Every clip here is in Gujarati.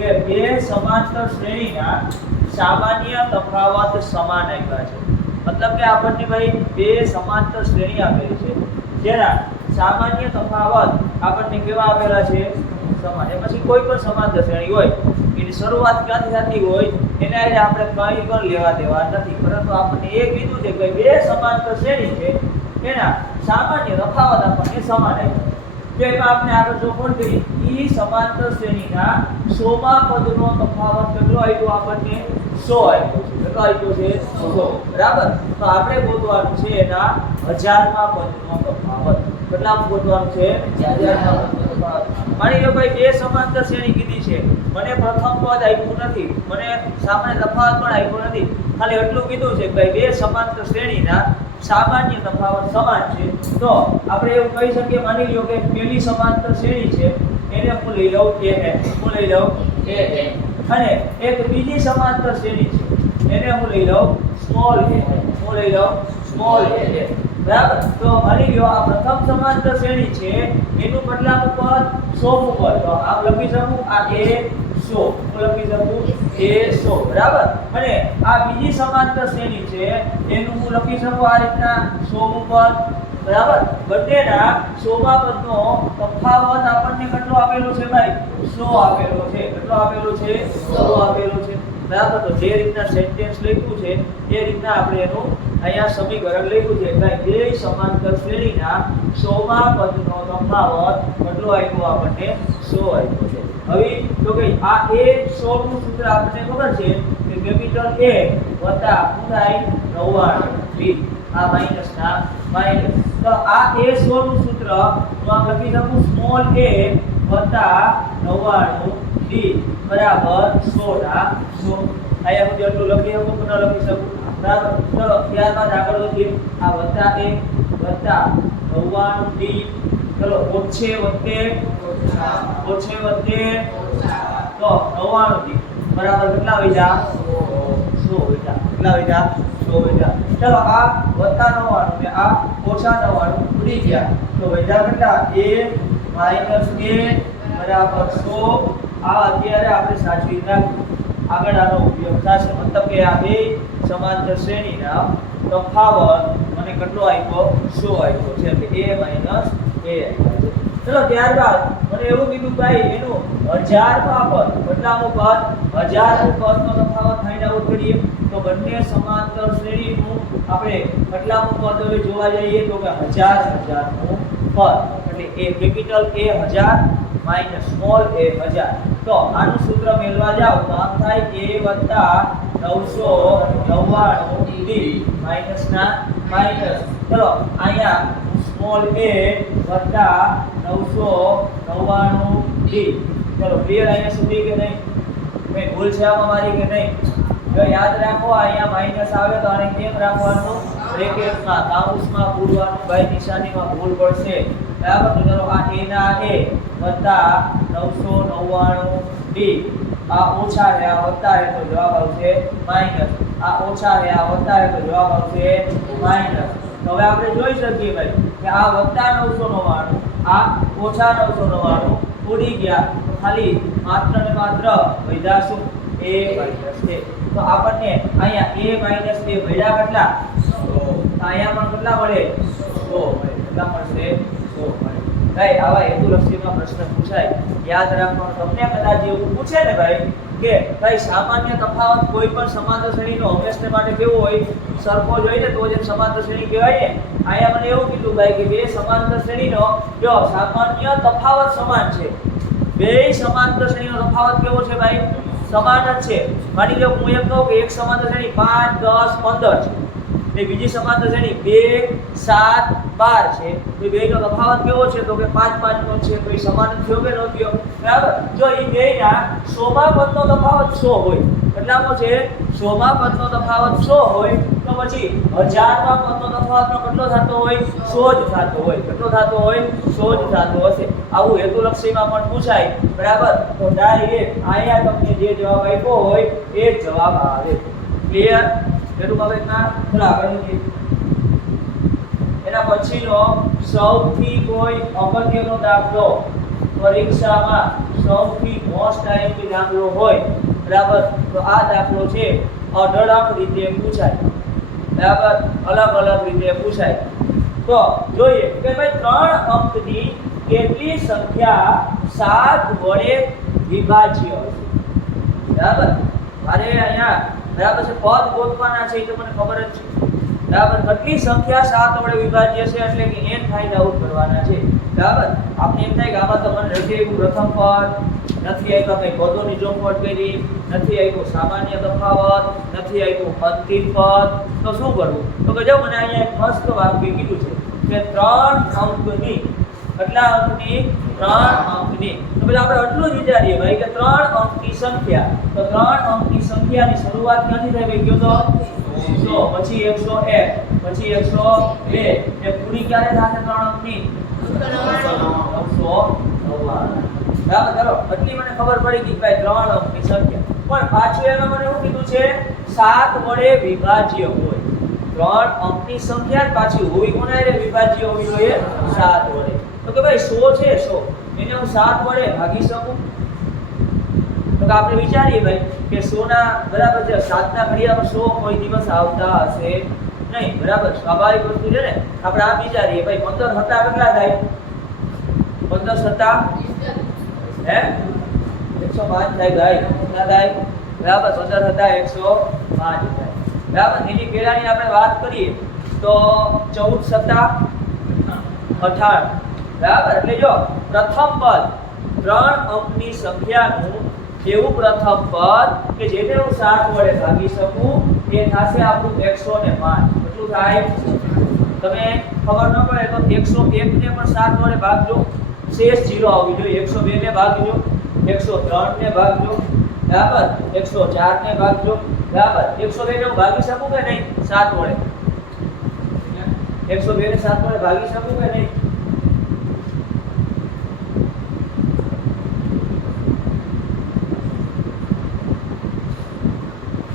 કે બે સમાંતર શ્રેણીના સામાન્ય તફાવત સમાન આપ્યા છે. મતલબ કે આપણને ભાઈ બે સમાંતર શ્રેણી આપેલી છે. જેના સામાન્ય તફાવત આપણને કેવા આપેલા છે? સમાન. પછી કોઈ પણ સમાંતર શ્રેણી હોય, એની શરૂઆત ક્યાંથી થતી હોય, એને આજે આપણે કંઈ પણ લેવા દેવા નથી. પરંતુ આપણને એ કીધું છે કે બે સમાંતર શ્રેણી છે, એના સામાન્ય તફાવત આપણને સમાન આપ્યા એમાં આપણે આગળ જો કોણ કરી? ઈ સમાંતર શ્રેણીના સોમા પદનો તફાવત કેટલો આવ્યો આપણને? 100 આવ્યો કેટલો આવ્યો છે? 100 બરાબર? તો આપણે ગોતવાનું છે એના હજારમાં પદનો તફાવત. કેટલામાં ગોતવાનું છે? હજારમાં માની લો ભાઈ, બે સમાંતર શ્રેણી કીધી છે. મને પ્રથમ પદ આપ્યું નથી. મને સામાન્ય તફાવત પણ આપ્યો નથી. ખાલી એટલું કીધું છે કે ભાઈ, બે સમાંતર શ્રેણીના સામાન્ય તફાવત સમાન છે. તો આપણે એવું કહી શકીએ, માની લ્યો કે પેલી સમાંતર શ્રેણી છે, એને હું લઈ લઉં એ હું લઈ લઉં એ અને એક બીજી સમાંતર શ્રેણી છે, એને હું લઈ લઉં સ્મોલ એ હું લઈ લઉં સ્મોલ એ બરાબર? તો માની લ્યો, આ પ્રથમ સમાંતર શ્રેણી છે, એનું બદલાનું પદ 100 પદ. તો આમ લખી શકું, આ એ 100 હું લખી શકું એ સો, બરાબર? અને આ બીજી સમાંતર શ્રેણી છે, એનું હું લખી શકું આ રીતના 100 પદ, બરાબર? બંનેના સોમા પદનો તફાવત આપણને કેટલો આપેલો છે ભાઈ? સો આપેલો છે. કેટલો આપેલો છે? સો આપેલો છે. બરાબર? તો જે રીતના સેન્ટેન્સ લખ્યું છે, એ રીતના આપણે એનું અહીંયા સમીકરણ લખ્યું છે. ભાઈ બે સમાંતર શ્રેણીના સોમા પદનો તફાવત કેટલો આપ્યો આપણને? સો આવ્યો છે. હવે, તો કે આ a 100 નું સૂત્ર આપણને ખબર છે કે કેપિટલ A વત્તા શું 99 આ માઇનસ ના માઇનસ તો આ a સો નું સૂત્ર હું આમ લખી શકું સ્મોલ a વત્તા 99 ડી બરાબર 100 ના 100 આયા હું જેટલું લખી શકું પણ લખી શકું? બરાબર. ચલો, ત્યારબાદ આગળ વધીએ. આ વત્તા a વત્તા 99 ડી ચલો ઓછે વત્તે ઓછે વત્તે તો 99 બરાબર કેટલા વૈજા 100 વૈજા કેટલા વૈજા 100 વૈજા ચલો, આ વત્તા 99 ને આ ઓછા 99 ઉડી ગયા. તો વૈજા કેટલા? a a બરાબર 100 આ અત્યારે આપણે સાચવી આગળ આનો ઉપયોગ થશે. મતલબ કે આ બે સમાંતર શ્રેણીના તફાવત મને કેટલો આપ્યો? શું આપ્યો. છે એટલે એ માઇનસ એ આપ્યો. ચલો, ત્યારબાદ મને એવું કીધું, ભાઈ, એનું હજારમાં પદ કેટલામું પદ હજારમું પદનો તફાવત ફાઇન્ડ આઉટ કરીએ, તો બંને સમાંતર શ્રેણીનું આપણે કેટલામું પદ હવે જોવા જઈએ, તો કે હજાર હજારનું પદ. એટલે એ કેપિટલ એ હજાર માઇનસ સ્મોલ એ હજાર. તો આનું સૂત્ર મેળવા જાવ તો આમ થાય એ વત્તા નવસો નવ્વાણું ડી માઇનસ ના માઇનસ ચલો, અહીંયા સ્મોલ એ વત્તા નવસો નવ્વાણું ડી ચલો ક્લિયર અહીંયા સુધી કે નહીં? કંઈ ભૂલ છે આમાં મારી કે નહીં? જો યાદ રાખો, અહીંયા માઇનસ આવે તો આને કેમ રાખવાનું? બ્રેકેટમાં કાઉન્સમાં પૂરવાનું, ભાઈ નિશાનીમાં ભૂલ પડશે. બરાબર? તો ચલો, આ એના એ વત્તા નવસો નવ્વાણું ડી આ ઓછા છે આ વત્તા તો જવાબ આવશે માઇનસ આ ઓછા છે આ વત્તા તો જવાબ આવશે માઇનસ હવે આપણે જોઈ શકીએ ભાઈ, કે આ વત્તા નવસો નવ્વાણું આ ઓછા નવસો નવ્વાણું ઉડી ગયા. ખાલી માત્ર ને માત્ર વધ્યા શું a તો આપણને અહીંયા a માઇનસ a વધ્યા કેટલા? અહીંયા પણ કેટલા મળે? 100 મળે. કેટલા મળશે? 100 મળે. ભાઈ, આવા હેતુલક્ષીમાં પ્રશ્ન પૂછાય. યાદ રાખવાનું. તમને કદાચ એવું પૂછે ને ભાઈ, કે ભાઈ, સામાન્ય તફાવત કોઈ પણ સમાંતર શ્રેણીનો હંમેશને માટે કેવો હોય? સરખો જ તો જ સમાંતર શ્રેણી કહેવાય. ને અહીંયા મને એવું કીધું ભાઈ કે બે સમાંતર શ્રેણીનો, જો સામાન્ય તફાવત સમાન છે. બે સમાંતર શ્રેણીનો તફાવત કેવો છે ભાઈ? સમાન જ છે. માની લો હું એમ કહું કે એક સમાંતર શ્રેણી 5 10 15 છે. ને બીજી સમાંતર શ્રેણી બે, સાત, બાર છે. તો બે નો તફાવત કેવો છે? તો કે પાંચ પાંચ નો છે, તો એ સમાન થયો કે ન થયો? બરાબર? જો એ બે ના સોમા પદનો તફાવત સો હોય. કેટલામાં છે સોમા પદનો તફાવત સો હોય, તો પછી હજારમાં પદનો તફાવત કેટલો થતો હોય? સો જ થતો હોય. કેટલો થતો હોય? સો જ થતો હશે. આવું હેતુલક્ષીમાં પણ પૂછાય. બરાબર? તો ડાયરેક્ટ અહીંયા તમને જે જવાબ આપ્યો હોય, એ જ જવાબ આવે. ક્લિયર પેલું બાબતના ચલો આગળ વધીએ એના પછીનો સૌથી કોઈ અગત્યનો દાખલો પરીક્ષામાં સૌથી મોસ્ટ આઈએમપી દાખલો હોય, બરાબર? તો આ દાખલો છે અઢળક રીતે પૂછાય. બરાબર? અલગ અલગ રીતે પૂછાય. તો જોઈએ કે ભાઈ ત્રણ અંકની કેટલી સંખ્યા સાત વડે વિભાજ્ય હશે? બરાબર? મારે અહીંયા બરાબર છે પદ ગોતવાના છે એ તો મને ખબર જ છે. બરાબર? કેટલી સંખ્યા સાત વડે વિભાજ્ય છે એટલે કે એન ફાઇન્ડ આઉટ કરવાના છે. બરાબર? આપણે એમ થાય કે આમાં તો મને નથી આવ્યું પ્રથમ પદ, નથી આવ્યું કંઈ પદોની ચોખવટ કરી, નથી આવ્યું સામાન્ય તફાવત, નથી આવ્યું અંતિમ પદ. તો શું કરવું? તો કે જો મને અહીંયા એક મસ્ત વાક્ય કીધું છે કે ત્રણ અંકની કેટલા અંકની? ત્રણ અંકની. તો પેલા આપણે આટલું જ વિચારીએ ભાઈ કે ત્રણ અંકની સંખ્યા. તો ત્રણ અંકની સંખ્યાની શરૂઆત ક્યાંથી થાય ભાઈ કયો તો? સો. પછી એકસો એક. પછી એકસો બે. એ પૂરી ક્યારે થશે ત્રણ અંકની? નવ્વાણું. બરાબર? એટલી મને ખબર પડી ગઈ ભાઈ ત્રણ અંકની સંખ્યા. પણ પાછું એમાં મને શું કીધું છે, સાત વડે વિભાજ્ય હોય. ત્રણ અંકની સંખ્યા પાછી હોવી કોના વિભાજ્ય હોવી જોઈએ. સાત વડે. તો કે ભાઈ સો છે, સો. એને હું સાત વડે ભાગી શકું? તો કે આપણે વિચારીએ ભાઈ કે સોના બરાબર છે, સાતના ઘડિયામાં સો કોઈ દિવસ આવતા હશે નહીં, બરાબર? સ્વાભાવિક વસ્તુ છે ને? આપણે આ વિચારીએ, ભાઈ પંદર હતા કેટલા થાય? પંદર સત્તા? હે? એકસો પાંચ થાય ભાઈ કેટલા થાય? બરાબર, પંદર હતા એકસો પાંચ થાય. બરાબર? એની પહેલાની આપણે વાત કરીએ તો ચૌદ સત્તા અઢાર બરાબર? એટલે જો, પ્રથમ પદ ત્રણ અંકની સંખ્યાનું એવું પ્રથમ પદ કે જેને હું સાત વડે ભાગી શકું, એ થશે આપણું એકસો ને પાંચ. કેટલું થાય? તમે ખબર ન પડે તો એકસો એક ને પણ સાત વડે ભાગજો. શેષ જીરો આવવી જોઈએ. એકસો બે ને ભાગજો, એકસો ત્રણ ને ભાગજો, બરાબર? એકસો ચાર ને ભાગજો, બરાબર? એકસો બે ને હું ભાગી શકું કે નહીં? સાત વડે. એકસો બે ને સાત વડે ભાગી શકું કે નહીં?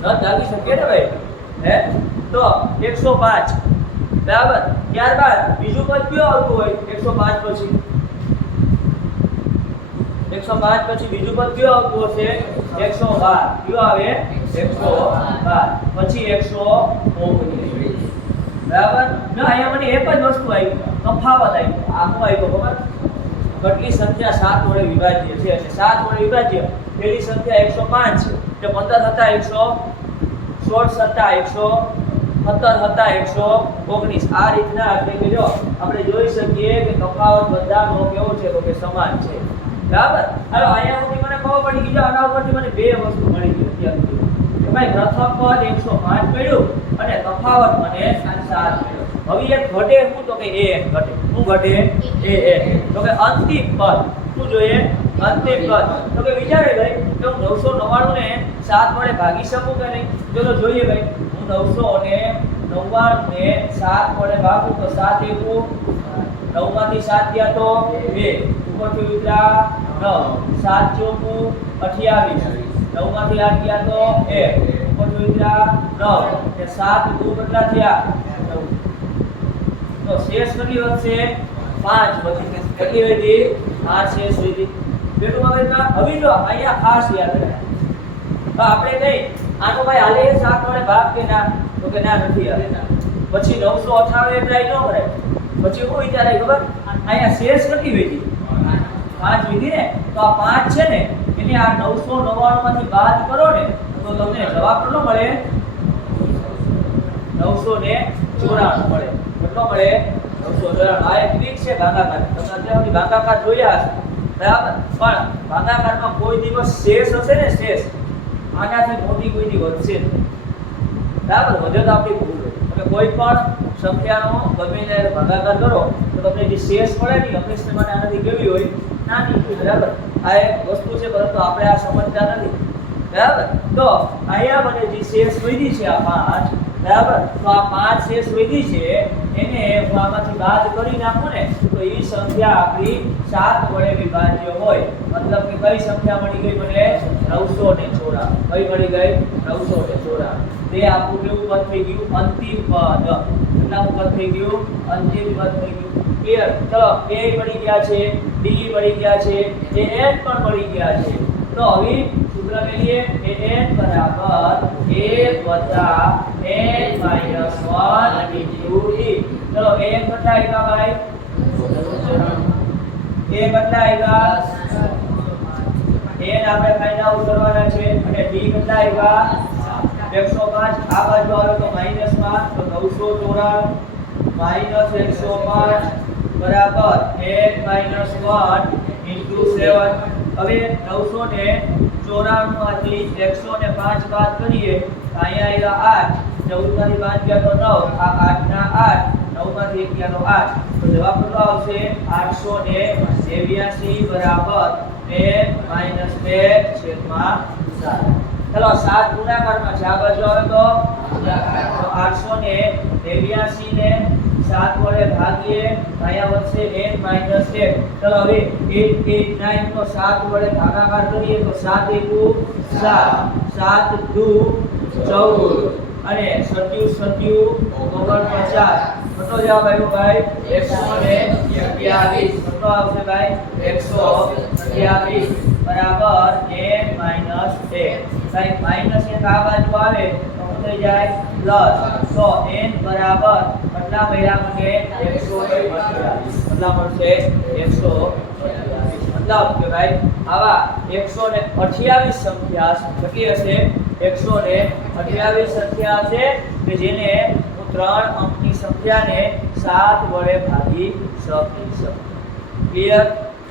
ન ભાગી શકીએ ને ભાઈ? હે? તો એકસો પાંચ. બરાબર? ત્યારબાદ બીજું પદ કયું આવતું હોય? એકસો પાંચ પછી. એકસો પાંચ પછી બીજું પદ કયું આવતું હશે? એકસો બાર. કયું આવે? એકસો બાર. પછી એકસો ઓગણીસ. બરાબર? જો અહીંયા મને એક જ વસ્તુ આવી. તફાવત આવી. આખું તો ખબર? કેટલી સંખ્યા સાત વડે વિભાજ્ય છે. સાત વડે વિભાજ્ય. પેલી સંખ્યા એકસો પાંચ. છે એટલે પંદર હતા એકસો, સોળ હતા એકસો, સત્તર હતા એકસો, ઓગણીસ. આ રીતના એટલે જો આપણે જોઈ શકીએ કે તફાવત બધાનો કેવો છે તો કે સમાન છે. બરાબર? હવે અહીંયા સુધી મને ખબર પડી ગઈ. જો આના ઉપરથી મને બે વસ્તુ મળી ગઈ અત્યાર સુધી. ભાઈ, પ્રથમ પદ એકસો પાંચ મળ્યું અને તફાવત મને સાત મળ્યો. હવે એક ઘટે શું? તો કે એ એક ઘટે. શું ઘટે? એ એક. તો કે અંતિમ પદ. શું જોઈએ અંતિમ કદ તો કે વિચારે ભાઈ, કે હું નવસો નવ્વાણું ને સાત વડે ભાગી શકું કે નહીં? ચલો જોઈએ ભાઈ, હું નવસો ને નવ્વાણું ને સાત વડે ભાગું તો સાત એકું નવમાંથી સાત ગયા તો બે. ઉપરથી ઉતરા નવ. સાત ચોકું અઠ્યાવીસ. નવમાંથી આઠ ગયા તો એક. ઉપરથી ઉતરા નવ. ને સાત દુ કેટલા થયા? તો શેષ કેટલી વધશે? પાંચ વધી કેટલી વધી? પાંચ સુધી બેટું મગજમાં હવે જો અહીંયા ખાસ યાદ રાખો તો આપણે નહીં આનો ભાઈ હાલે સાત વડે ભાગ કે ના? તો કે ના, નથી હાલે. પછી નવસો અઠાણું ટ્રાય ન કરે. પછી હું વિચાર, ખબર? અહીંયા શેષ કેટલી વધી. પાંચ વિધિ ને? તો આ પાંચ છે ને, એને આ નવસો નવ્વાણું માંથી બાદ કરો ને, તો તમને જવાબ કેટલો મળે? નવસો ને ચોરાણું મળે. કેટલો મળે? આ એક રીત છે ભાગાકાર તમે અત્યાર ભાગાકાર જોયા બરાબર પણ ભાગાકારમાં કોઈ દિવસ શેષ હશે ને શેષ આનાથી મોટી કોઈની વધશે. બરાબર વધે તો આપણી ભૂલ કોઈ પણ સંખ્યાનો ગમે ત્યારે ભાગાકાર કરો તો તમને જે શેષ મળે ને હંમેશા માટે આનાથી કેવી હોય નાની બરાબર આ એક વસ્તુ છે પરંતુ આપણે આ સમજતા નથી બરાબર તો અહીંયા મને જે શેષ વધી છે આ પાંચ બરાબર? તો આ પાંચ શેષ વધી છે, એને આમાંથી બાદ કરી નાખું ને, તો એ સંખ્યા આપણી સાત વડે વિભાજ્ય હોય. મતલબ કે કઈ સંખ્યા મળી ગઈ મને? નવસો ને છોડા કઈ મળી ગઈ? નવસો ને છોડા તે આપણું કેવું પદ થઈ ગયું? અંતિમ પદ. કેટલામું પદ થઈ ગયું? અંતિમ પદ થઈ ગયું. ક્લિયર ચલો એ મળી ગયા છે. ડી મળી ગયા છે. એ એન પણ મળી ગયા છે. તો હવે સૂત્ર મેળવીએ એ એન બરાબર 1 વત્તા n માઇનસ 1 ઇન્ટુ ડી ચલો એન કેટલા આવ્યા ભાઈ? એ કેટલા આવ્યા n આપણે ફાઇન્ડ આઉટ કરવાના છે અને ડી કેટલા આવ્યા 105 આ બાજુ આવે તો માઇનસમાં, તો 994 માઇનસ 105 બરાબર 8 માઇનસ 1 ઇન્ટુ 7 હવે 994 માંથી 105 બાદ કરીએ અહીંયા આવ્યા 8 14 માંથી 5 ગયા 9 આ 8 ના 8 9 માંથી 1 ગયા તો 8 તો જવાબ કેટલો આવશે? 882 બરાબર 1 માઇનસ 2 છેદમાં 7 ચલો 7 ગુણાકારમાં છે. આવે તો? તો 882 ને 7 વડે ભાગીએ અહીંયા વધશે એન માઇનસ 1 ચલો હવે 8 8 9 નો સાત વડે ભાગાકાર કરીએ તો સાત એકુ 7 7 દુ ચૌદ. અને 27 27 49 કેટલો જવાબ આવ્યો ભાઈ? 127 કેટલો આવશે ભાઈ? 127 બરાબર એ માઇનસ 1 ભાઈ માઇનસ 1 આ બાજુ આવે. થઈ જાય. પ્લસ તો n બરાબર કેટલા મળ્યા મને 128 કેટલા મળશે 128 મતલબ કે ભાઈ આવા 128 સંખ્યા કેટલી હશે. 128 સંખ્યા હશે કે જેને હું ત્રણ અંકની સંખ્યાને 7 વડે ભાગી શકી શકું ક્લિયર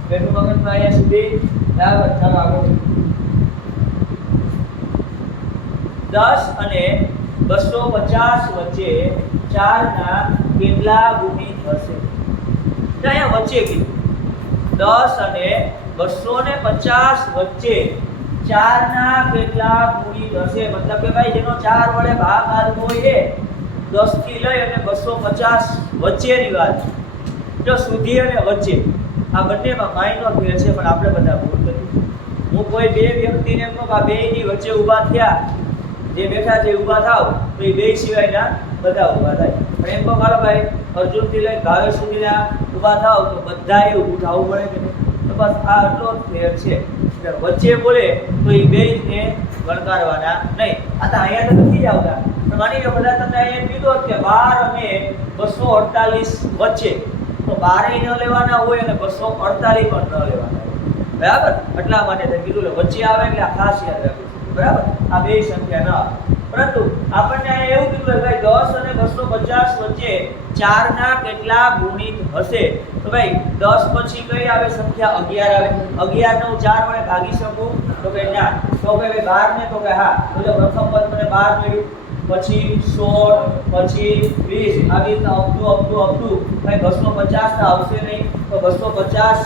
બેઠું મગજમાં અહીંયા સુધી? બરાબર? ચાલો આગળ. દસ અને બસો પચાસ વચ્ચે ચારના કેટલા ગુણિત તો અહીંયા વચ્ચે કીધું. દસ અને બસો ને પચાસ વચ્ચે ચારના કેટલા ગુણિત હશે મતલબ કે ભાઈ જેનો ચાર વડે ભાગ આલવો હોય એ દસથી લઈ અને બસો પચાસ વચ્ચેની વાત. જો સુધી અને વચ્ચે. આ બંનેમાં માઇનોર ફેર છે, પણ આપણે બધા ભૂલ કરી. હું કોઈ બે વ્યક્તિને કહું આ બેની વચ્ચે ઊભા થયા જે બેઠા છે ઊભા થાવ તો એ બે સિવાયના બધા ઊભા થાય. પણ એમ કહો મારા ભાઈ, અર્જુનથી લઈ ભાવે સુધીના ઊભા થાવ તો બધાએ ઊભું થવું પડે કે નહીં? તો બસ આ આટલો જ ફેર છે. વચ્ચે બોલે તો એ બેયને વણકારવાના નહીં. આ તો અહીંયા તો નથી આવતા. પણ માની લો, બધા તમને અહીંયા કીધો કે બાર અને બસો અડતાલીસ વચ્ચે. તો બારે ન લેવાના હોય અને બસો અડતાલીસ પણ ન લેવાના બરાબર? એટલા માટે કીધું વચ્ચે આવે એટલે આ ખાસ યાદ રાખવું બરાબર? આ બે સંખ્યા ન પરંતુ આપણને અહીંયા એવું કીધું ભાઈ દસ અને બસો પચાસ વચ્ચે ચારના કેટલા ગુણિત હશે? તો ભાઈ દસ પછી કઈ આવે? સંખ્યા અગિયાર આવે. અગિયાર ને હું ચાર વડે ભાગી શકું? તો કે ના. તો કે ભાઈ બાર ને? તો કે હા. તો જો પ્રથમ પદ મને બાર મળ્યું. પછી સોળ, પછી વીસ. આવી રીતના અપટુ અપટુ અપટુ ભાઈ બસો પચાસ આવશે નહીં. તો બસો પચાસ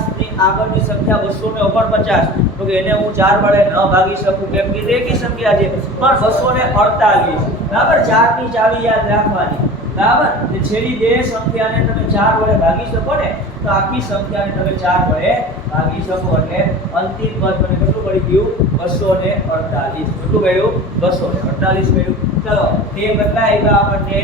આગળની સંખ્યા બસો ને ઓગણપચાસ. તો કે એને હું ચાર વડે ન ભાગી શકું. કેમ કે એકી સંખ્યા છે, પણ બસો ને અડતાલીસ. બરાબર? ચારની ચાવી યાદ રાખવાની. બરાબર? છેલ્લી બે સંખ્યાને તમે ચાર વડે ભાગી શકો ને, તો આખી સંખ્યાને તમે ચાર વડે ભાગી શકો. એટલે અંતિમ પદ મને કેટલું પડી ગયું? બસો ને અડતાલીસ. કેટલું મળ્યું બસો ને અડતાલીસ મળ્યું ચલો તે કેટલા આવ્યા આપણને?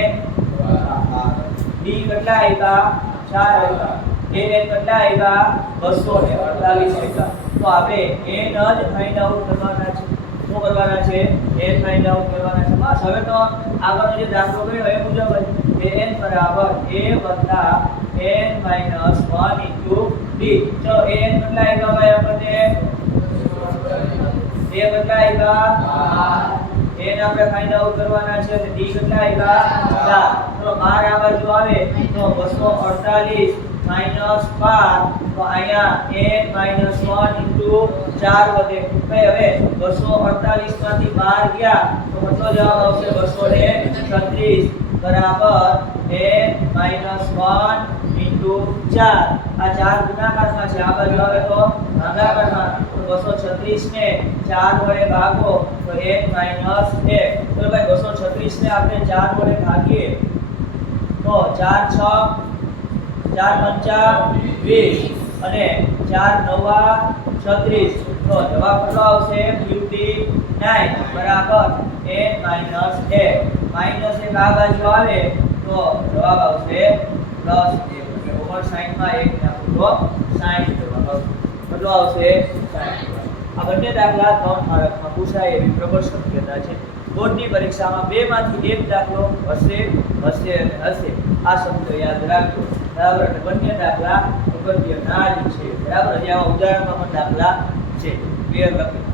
ડી કેટલા આવ્યા ચાર આવ્યા એન કેટલા આવ્યા બસો ને અડતાલીસ આવ્યા તો આપણે એન જ ફાઇન્ડ આઉટ કરવાના છે. શું કરવાના છે? એન ફાઇન્ડ આઉટ કરવાના છે. બસ, હવે તો આગળનો જે દાખલો ગયો એ મુજબ જ. એન બરાબર a વત્તા n માઇનસ 1 ઇન્ટુ એન કેટલા આવ્યા ભાઈ આપણને એ કેટલા આવ્યા એન આપણે ફાઇન્ડ આઉટ કરવાના છે ડી કેટલા આવ્યા 4 તો 12 આ બાજુ આવે તો 248 માઇનસ 12 તો અહીંયા માઇનસ 1 ઇન્ટુ 4 વધે. ભાઈ, હવે 248 માંથી 12 ગયા, તો કેટલો જવાબ આવશે? 236 બરાબર n માઇનસ 1 ઇન્ટુ 4 આ ચાર ગુણાકારમાં છે. આ બાજુ આવે તો ભાગાકારમાં. તો 236 ને 4 વડે ભાગો, તો n માઇનસ 1 તો ભાઈ 236 ને આપણે 4 વડે ભાગીએ. તો 4 6 ચાર પંચા વીસ અને ચાર નવા છત્રીસ. તો જવાબ કેટલો આવશે? ફિફ્ટી નાઇન બરાબર. એ માઇનસ એ. માઇનસ એક આ બાજુ આવે તો જવાબ આવશે પ્લસ એક એટલે ઓગણસાઠમાં એક નાખો સાઠ જવાબ આવશે. કેટલો આવશે? સાઠ આ બંને દાખલા ત્રણ માર્કમાં પૂછાય એવી પ્રબળ શક્યતા છે. બોર્ડની પરીક્ષામાં બેમાંથી એક દાખલો હશે હશે અને હશે. આ શબ્દ યાદ રાખજો. બરાબર? એટલે બંને દાખલા અગત્યના જ છે. બરાબર? અહીંયા ઉદાહરણમાં પણ દાખલા છે. ક્લિયર લખી